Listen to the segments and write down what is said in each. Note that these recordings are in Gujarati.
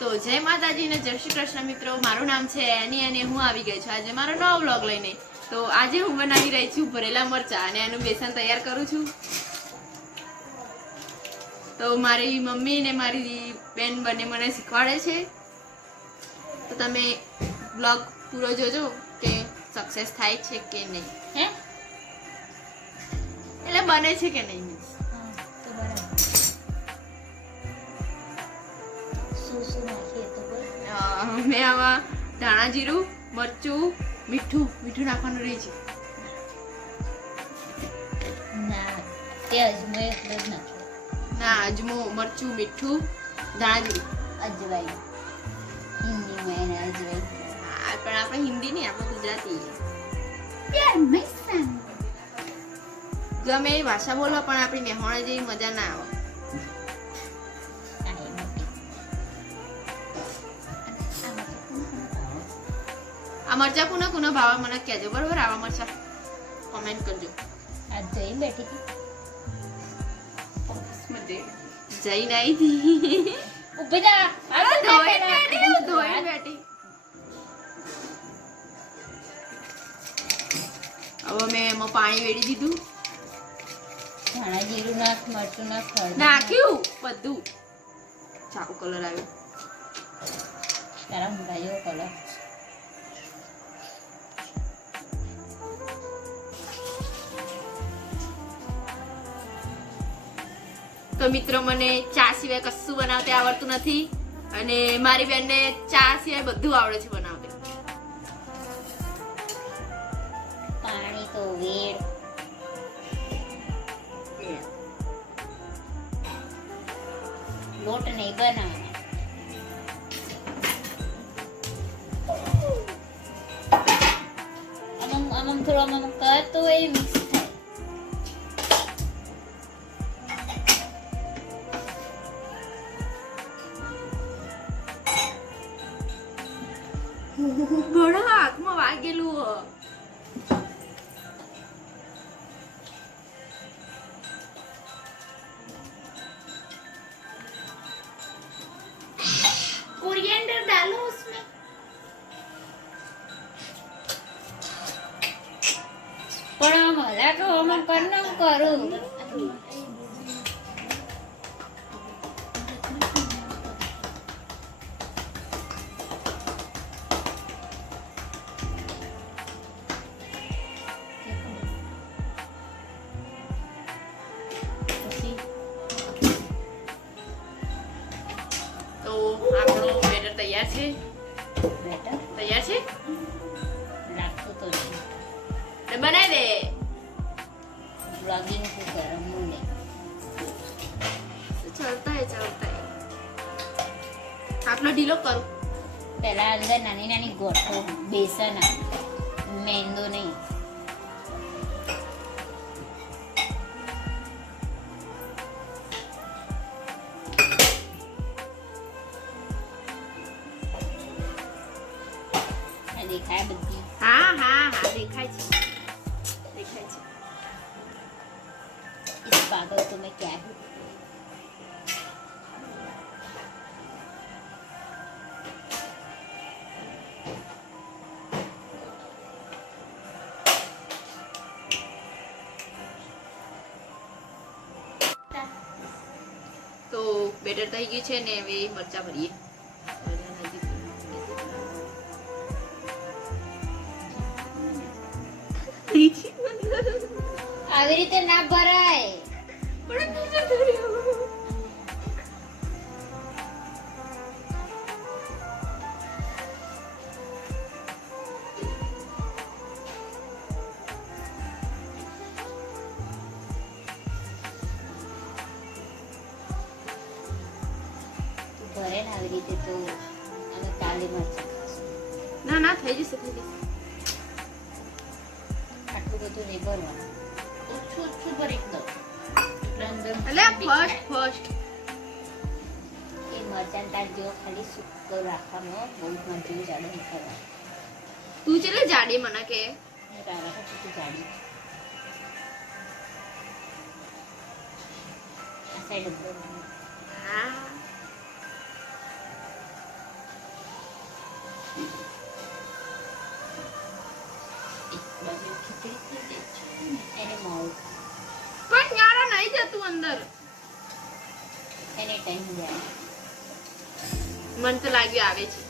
તો જય માતાજી ને જય શ્રી કૃષ્ણ મિત્રો, મારું નામ છે એની અને હું આવી ગઈ છું આજે મારો નવો વ્લોગ લઈને। તો આજે હું બનાવી રહી છું ભરેલા મરચા અને એનું બેસન તૈયાર કરું છું। તો મારી મમ્મી ને મારી બેન બંને મને શીખવાડે છે, તો તમે વ્લોગ પૂરો જોજો કે સક્સેસ થાય છે કે નહીં, હે એટલે બને છે કે નહીં। તો બરાબર શું નાખીએ તો બોલ। મેં આમાં ધાણા જીરું, મરચું, મીઠું નાખવાનું રહી છે। ના તે અજમો એટલે જ નાખ્યો, ના અજમો, મરચું, મીઠું, ધાણા જીરું, અજવાઈ હિન્દીમાં એને અજવાઈ। હા પણ આપણે હિન્દી નહીં, આપણે ગુજરાતી। ગમે એ ભાષા બોલો પણ આપણી મેહોણા જેવી મજા ના આવે। આ મરચા કોના કોના ભાવે મને કહેજો, બરોબર? આવા મરચા કમેન્ટ કરજો। આ જઈ બેઠી હતી જઈને આવી હતી, ઉભી થા, ધોઈ બેઠી। હવે મેં એમાં પાણી વેડી દીધું, ધાણા જીરું નાખ, મરચું નાખ, હળદર નાખ્યું બધું, ચાકુ કલર આવ્યો। તારા મોઢા જેવો કલર। તો મિત્રો મને ચા સિવાય કશું બનાવતે આવડતું નથી અને મારી બેનને ચા સિવાય બધું આવડે છે બનાવતે। પાણી તો વેડ, લોટ નહીં બનાવવાનો। આમ થોડો આમ કર તો એ મિક્સ થાય। ઘણા હાથમાં વાગેલું હ। कोरिएंडर डालो उसमें। પણ આમ હલા તો આમ કરના હું કરું। તો આપણો બેટર તૈયાર છે, બેટા તૈયાર છે, લાગતું તો નહીં। તો બનાવી દે। બ્લોગિંગ શું કરું હું નહીં। ચલતા હે આટલો ઢીલો કરું। પહેલા અંદર નાની નાની ગોઠો બેસન મેંદો નહીં। આ દેખાય બધી હા હા હા દેખાય છે, દેખાય છે। इस पागल को मैं क्या हूँ। તો બેટર થઈ ગયું છે ને હવે મરચા ભરીએ। આવી રીતે ના ભરાય। ભરે ને આવી રીતે તો અમે કાલે મરચા ખાશું। ના ના થઈ જશે, થઈ જશે। આટલું બધું નહીં ભરવાનું, ઓછું ઓછું ભરી દો એટલે અંદર એટલે ફર્સ્ટ એ મરચાં તાર જેવો ખાલી સૂકો રાખવાનો, બહુ મરચું જાડું નહીં કરવાનું। તું ચલે જાડી મને કે તારા પછી જાડી આ સાઈડ ઉપર હા એક બાજુ ખીચડી થઈ જાય છે એને મોડું પણ યાર આ નહીં જતું અંદર. એને ટાઈમ જાય. મન તો લાગ્યું આવે છે.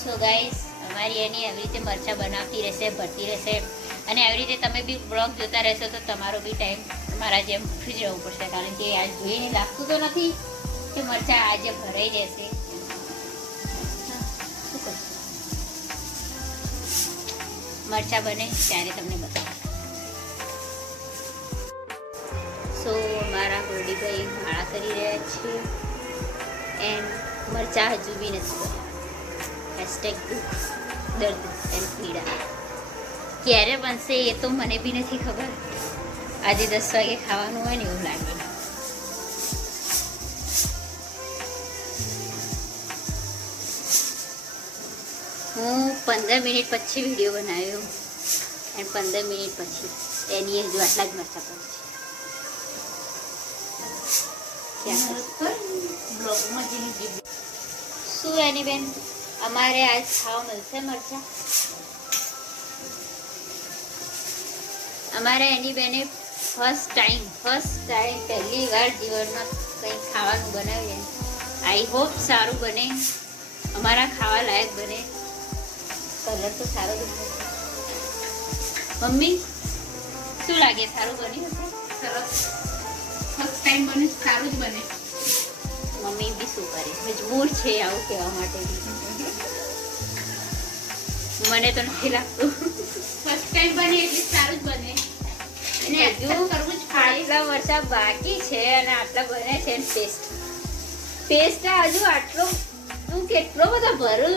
સો ગાઈસ અમારી એની આવી રીતે મરચાં બનાવતી રહેશે, ભરતી રહેશે અને આવી રીતે તમે બી બ્લોગ જોતા રહેશો તો તમારો બી ટાઈમ તમારા જેમ જ રહેવું પડશે, કારણ કે આ જોઈને લાગતું તો નથી કે મરચાં આજે ભરાઈ જશે. શું કરશું? મરચાં બને ત્યારે તમને બતાવું. સો મારા ગોરડીભાઈ માળા કરી રહ્યા છે એન્ડ મરચાં હજુ બી નથી બન્યા. હેશટેગ દર્દ એન્ડ પીડા ક્યારે બનશે એ તો મને બી નથી ખબર. આજે 10 વાગે ખાવાનું હોય ને એવું લાગે. હું 15 મિનિટ પછી વિડીયો બનાવ્યો એન્ડ 15 મિનિટ પછી એની હજુ આટલા જ મરચાં પડે છે. શું એની બેન અમારે આજ ખાવા મળશે મરચાં? અમારે એની બેને ફર્સ્ટ ટાઈમ પહેલી વાર જીવનમાં કંઈ ખાવાનું બનાવીએ. આઈ હોપ સારું બને, અમારા ખાવા લાયક બને. કલર તો સારો જ હશે. મમ્મી શું લાગે, સારું બન્યું હશે? સરસ. ફર્સ્ટ ટાઈમ બને, સારું જ બને. મમ્મી બી શું કરે, મજબૂર છે આવું કહેવા માટે. મને તો નથી લાગતું ફર્સ્ટ ટાઈમ બને એટલે સારું જ બને. અને હજુ આટલા મરચાં બાકી છે અને આટલા બને છે. પેસ્ટ હજુ આટલો તું કેટલો બધો ભરું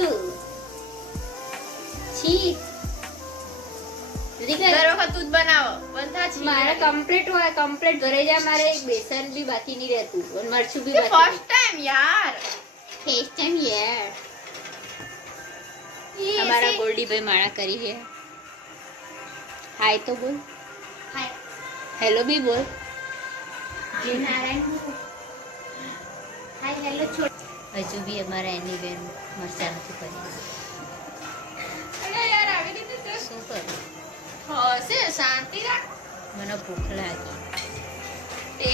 છી. દર વખત તું જ બનાવો બધા છે. મારે કમ્પ્લીટ ભરાઈ જાય. મારે એક બેસન બી બાકી નહીં રહેતું અને મરચું બી બાકી. ફર્સ્ટ ટાઈમ યાર. ફર્સ્ટ ટાઈમ યાર. हमारा गोल्डी भाई माड़ा करी है. हाय तो बोल. हाय. हेलो भी बोल. जय नारायण. हाय हेलो छोड़. हजू भी हमारा एनी बेन मरचा નથી કરી. અરે યાર આવી રીતે તો શું કરું? હશે શાંતિ રાખ. મને ભૂખ લાગી તે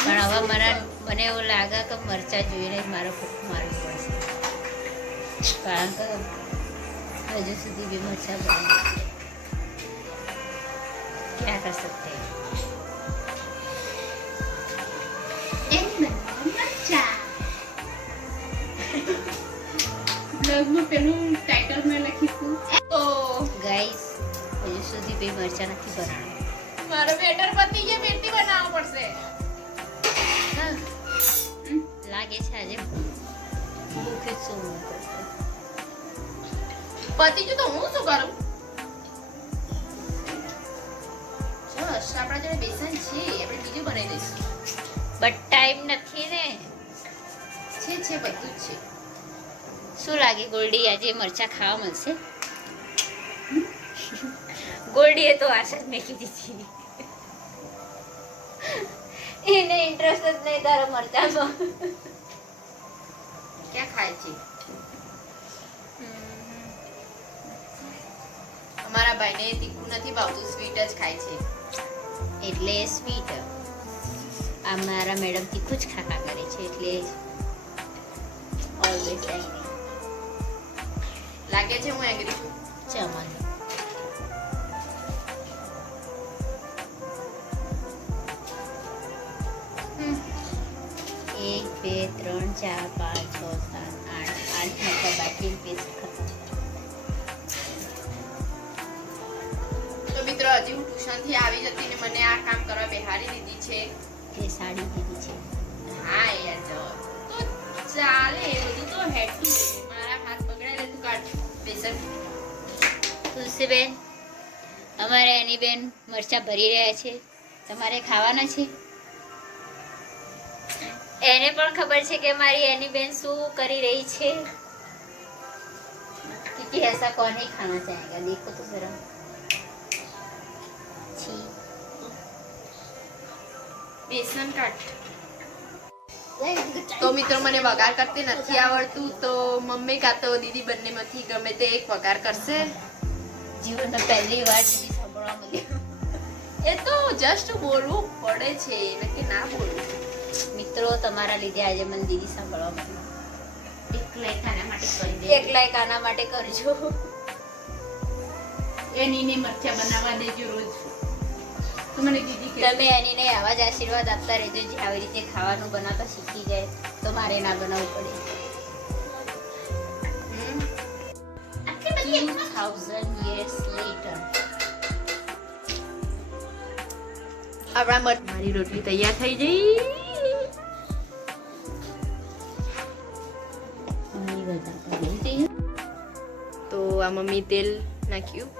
પણ હવે મને એવું લાગે કે મરચા જોઈને જ મારે ભૂખ મારવી પડશે, કારણ કે हजू સુધી भी मरचा बना. क्या कर सकते हैं? ब्लॉग में પેલું ટાઇટલ મેં લખીશું તો ગાઈસ હજુ સુધી भी मरचा નથી બનાવ્યા. મારો બેટર પતિ જે બેટી બનાવવો પડશે. હા લાગે છે આજે ભૂખે શું કરશે. પતિ જો તો હું શું કરું? જશ આપણા જોડે બેસન છે, આપણે બીજું બનાવી દઈશું. બટ ટાઈમ નથી ને. છે બધું જ છે. શું લાગે ગોલ્ડી આજે મરચા ખાવા મળશે? ગોલ્ડીએ તો આશા જ મેકી દીધી. એને ઇન્ટરેસ્ટ જ નહીં તારા મરચામાં. ક્યાં ખાય છે? અમારા ભાઈને તીખું નથી ભાવતું, સ્વીટ જ ખાય છે. એટલે સ્વીટ. આ મારા મેડમ તીખું જ ખાતા કરે છે એટલે ઓલવેઝ એગ્રી. લાગે છે હું એગ્રી છું. ચમન 1 2 3 4 5 6 7 8 મરચાં બાકી પેસ્ટ ખતમ. તો મિત્રો હજી હું ટ્યુશન થી આવી જતી ને મને આ કામ કરવા બેહારી દીધી છે. તે સાડી દીધી છે. હા યાર જો તો ચાલે, એ બધું તો હેઠું છે. મારા હાથ બગડેલે તું કાઢ બેસન. તુલસીબેન અમારે એની બેન મરચાં ભરી રહ્યા છે, તમારે ખાવાના છે. એને પણ ખબર છે કે મારી એની બેન શું કરી રહી છે. क्योंकि ऐसा कौन ही खाना चाहेगा, देखो तो जरा. બેસન કાઢ. તો મિત્રો મને વઘાર કરતી નથી આવડતું, તો મમ્મી કાં તો દીદી બંનેમાંથી ગમે તે એક વઘાર કરશે. જીવનમાં પહેલી વાર દીદી સાંભળવા મળ્યું. એ તો જસ્ટ બોલવું પડે છે, નક્કી ના બોલવું. મિત્રો તમારા લીધે આજે મને દીદી સાંભળવા મળ્યું. એકલા કાના માટે કરજો. એનીને મરચા બનાવવા દેજો રોજ. તો મને દીદી કે તમે એનીને આવા જ આશીર્વાદ આપતા રહેજો, જે આવી રીતે ખાવાનું બનાવતા શીખી જાય તો મારે ના બનાવવું પડે. 2000 years later. મારી રોટલી તૈયાર થઈ ગઈ. તો આ મમ્મી તેલ નાખ્યું.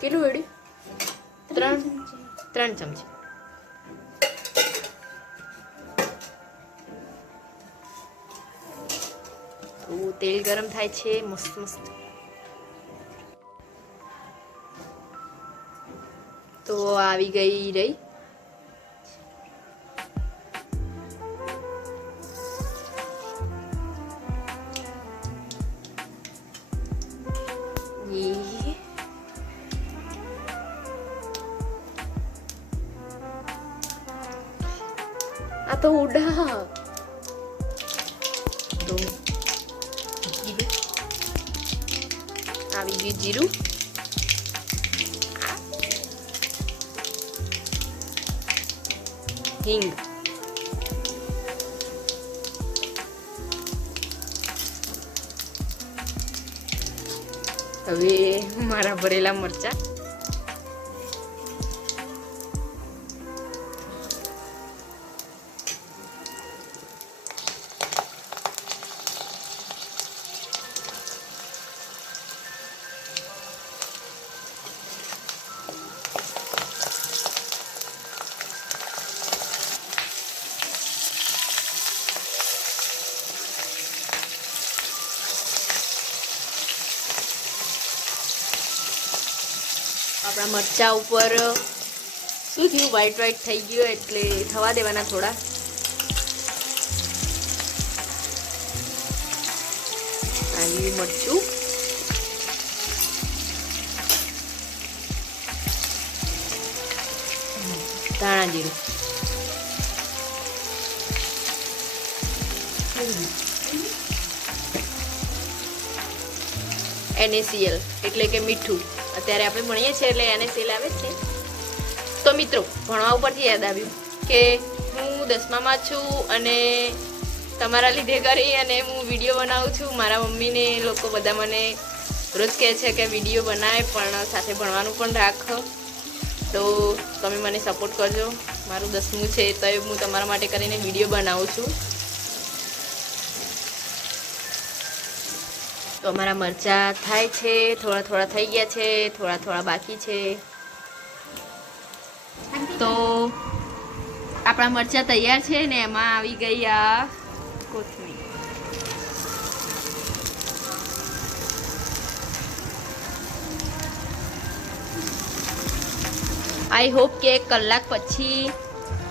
કેટલું વેડ્યું? 3 ચમચી. તો તેલ ગરમ થાય છે મસ્ત મસ્ત. તો આવી ગઈ રહી. આ તો ઉડા. તો આવી ગયું જીરું. હિંગ. હવે મારા ભરેલા મરચા. આપણા મરચા ઉપર શું થયું, વ્હાઈટ વ્હાઈટ થઈ ગયું એટલે થવા દેવાના થોડા. આવી મરચું. ધાણા જીરું. NaCl એટલે કે મીઠું. અત્યારે આપણે ભણીએ છીએ એટલે NaCl આવે છે. તો મિત્રો, ભણવા ઉપરથી યાદ આવ્યું કે હું 10મામાં છું અને તમારા લીધે કરી અને હું વિડીયો બનાવું છું. મારા મમ્મીને લોકો બધા મને રોજ કહે છે કે વિડીયો બનાવે પણ સાથે ભણવાનું પણ રાખ. તો તમે મને સપોર્ટ કરજો. મારું 10મું છે તો હું તમારા માટે કરીને વિડીયો બનાવું છું. તો અમારા મરચા થાય છે, થોડા થોડા થઈ ગયા છે, થોડા થોડા બાકી છે. તો આપણા મરચા તૈયાર છે ને એમાં આવી ગઈ આ કોથમીર. આઈ હોપ કે 1 કલાક પછી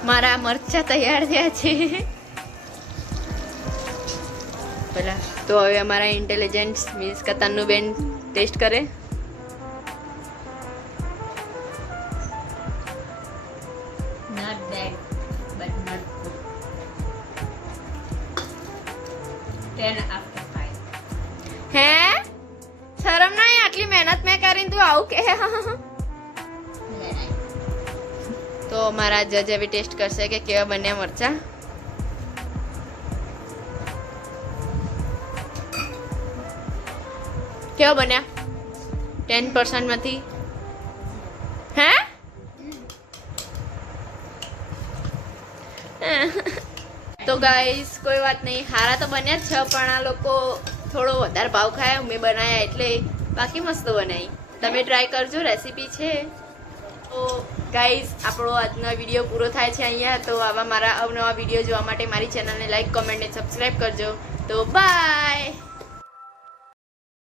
મારા મરચા તૈયાર થયા છે. પેલા તો હવે અમારા ઇન્ટેલિજન્ટ મીન્સ કે તન્નુબેન ટેસ્ટ કરે. Not bad, but not good. 10 after 5. હે શરમ નહીં? આટલી મહેનત મેં કરીને તું આવું કે? તો મારા જજ હવે ટેસ્ટ કરશે કે કેવા બન્યા મરચા. કેવા બન્યા 10% માંથી? હે તો ગાઈસ કોઈ વાત નહીં, હારા તો બન્યા જ છે પણ આ લોકો થોડો વધારે ભાવ ખાયા મેં બનાવ્યા એટલે. બાકી મસ્ત બનાવી. તમે ટ્રાય કરજો, રેસીપી છે. તો ગાઈઝ આપણો આજનો વિડીયો પૂરો થાય છે અહીંયા. તો આવા મારા અવનવા વિડીયો જોવા માટે મારી ચેનલને લાઈક, કોમેન્ટ અને સબસ્ક્રાઈબ કરજો. તો બાય.